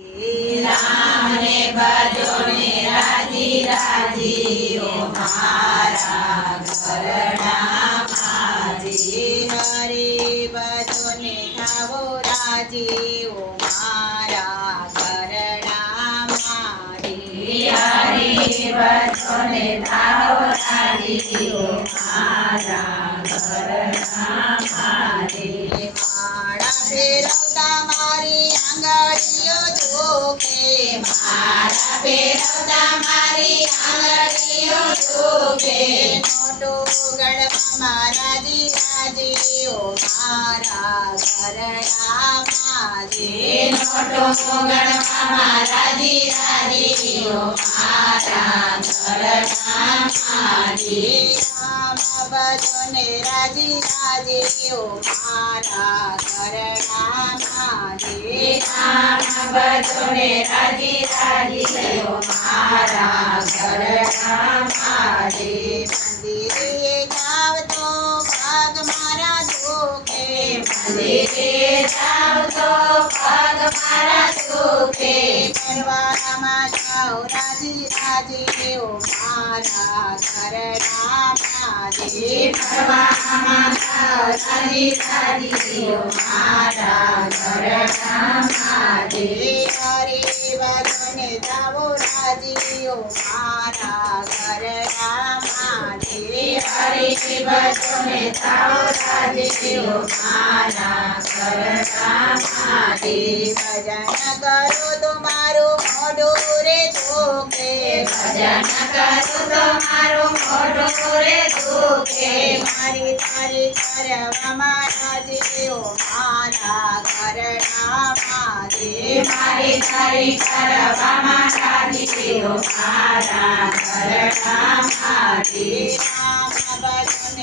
રામને ભજો ને રાજી રાજી ઓ મારા ઘરના માજી હરે ભજો ને થાવો રાજી ઓ મારા ઘરના માજી હરે ભજો ને થાવો રાજી ઓ મારા ઘરના માળા ફેરવતા મારી આંગળીઓ જોકે. માળા ફેરવતા મારી આંગળીઓ જોકે. નોટો ગળવા મારાજી રાજી ઓ મારા ઘરડા માજી નોટો ગળવા મારાજી રાજી ઓ મારા માજી बचने राज़ी राज़ी ओ मारा करणाना दे बचने राज़ी राज़ी ओ मारा करणाना दे મંદિરે જાવ તો ભાગ મારા જોકે પરવારામાં જાઓ રાજી રાજી ઓ મારા ઘરડા માજી પરવારામાં જાઓ રાજી રાજી ઓ મારા ઘરડા માજી હરે ભજને જાવો રાજી ઓ મારા બચને તારા દીવો મારા કરતા મારી ભજન કરો તો મારું મોઢું રે ધોકે ભજન કરો તો મારું મોઢું રે ધોકે મારી તારી કરવા મારા દીવો મારા કરતા મારી મારી તારી કરવા મારા દીવો મારા કરતા મારી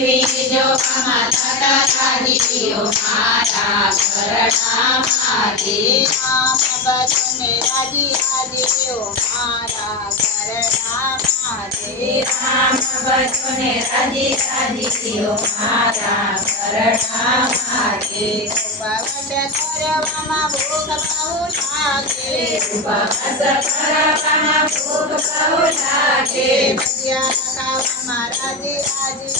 जो ममता माता मारा करणाम हरि राम बचन हरि हरियो मारा करणाम हरि राम बचन हरि हरियो मारा करणाम हरि उपवट कर मम भोग बहु भोग बहु लागे भजिया का मम राधे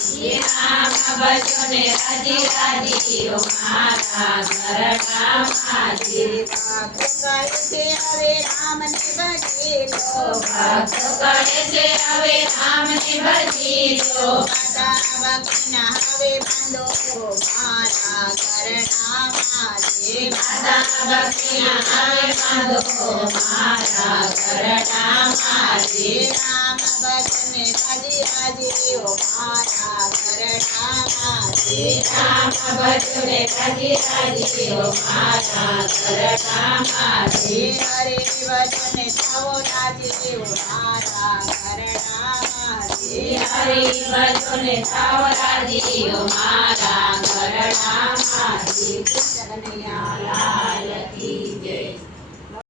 ઓ મારા ઘરડા માજી રામ ભજને રાજી રાજી ઓ મારા ઘરડા માજી ભક્તો કહે છે હવે રામને ભજીલો ભક્તો કહે છે હવે રામને ભજીલો માતા ભક્તિના હવે બાંધો મારા ઘરડા માજી માતા ભક્તિના હવે બાંધો મારા ઘરડા માજી રામ ભજને રાજી રાજી ઓ મારા श्रीराम भजुने लगी हरि माता करणामा श्री हरि भजुने सवो राज़ी जीव माता करणामा श्री हरि भजुने सवो राज़ी जीव